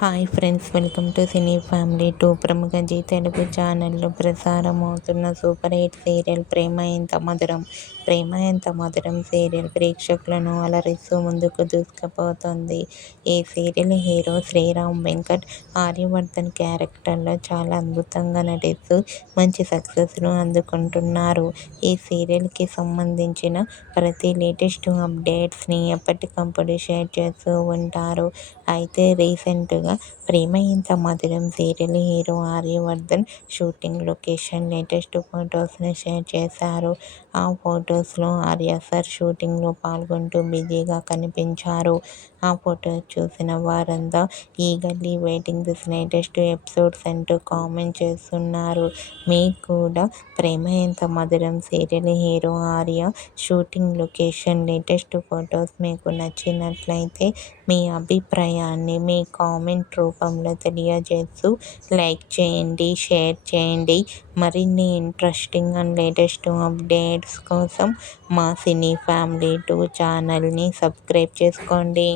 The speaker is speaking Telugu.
Hi friends, welcome to cine family 2. ప్రముఖ జీ తెలుగు ఛానల్లో ప్రసారం అవుతున్న సూపర్ హిట్ సీరియల్ ప్రేమ ఎంత మధురం. ప్రేమ ఎంత మధురం సీరియల్ ప్రేక్షకులను అలరిస్తూ ముందుకు దూసుకుపోతోంది. ఈ సీరియల్ హీరో శ్రీరామ్ వెంకట్ ఆర్యవర్ధన్ క్యారెక్టర్లో చాలా అద్భుతంగా నటిస్తూ మంచి సక్సెస్ను అందుకుంటున్నారు. ఈ సీరియల్కి సంబంధించిన ప్రతి లేటెస్ట్ అప్డేట్స్ని ఎప్పటికప్పుడు షేర్ చేస్తూ ఉంటారు. అయితే రీసెంట్గా ప్రేమ ఇంత మధురం serial hero Aryavardhan shooting location latest ఫొటోస్ని షేర్ చేశారు. ఆ ఫొటోస్లో ఆర్య సార్ షూటింగ్లో పాల్గొంటూ బిజీగా కనిపించారు. ఆ ఫొటోస్ చూసిన వారంతా eagerly waiting this latest episodes అంటూ కామెంట్ చేస్తున్నారు. మీకు కూడా ప్రేమ ఎంత మధురం serial hero Arya shooting location latest photos మీకు నచ్చినట్లయితే మీ అభిప్రాయాన్ని మీ కామెంట్ రూపంలో తెలియజేస్తూ లైక్ చేయండి, షేర్ చేయండి. మరిన్ని ఇంట్రెస్టింగ్ అండ్ లేటెస్ట్ అప్డేట్స్ కోసం మా సినీ ఫ్యామిలీ 2 ఛానల్ని సబ్స్క్రైబ్ చేసుకోండి.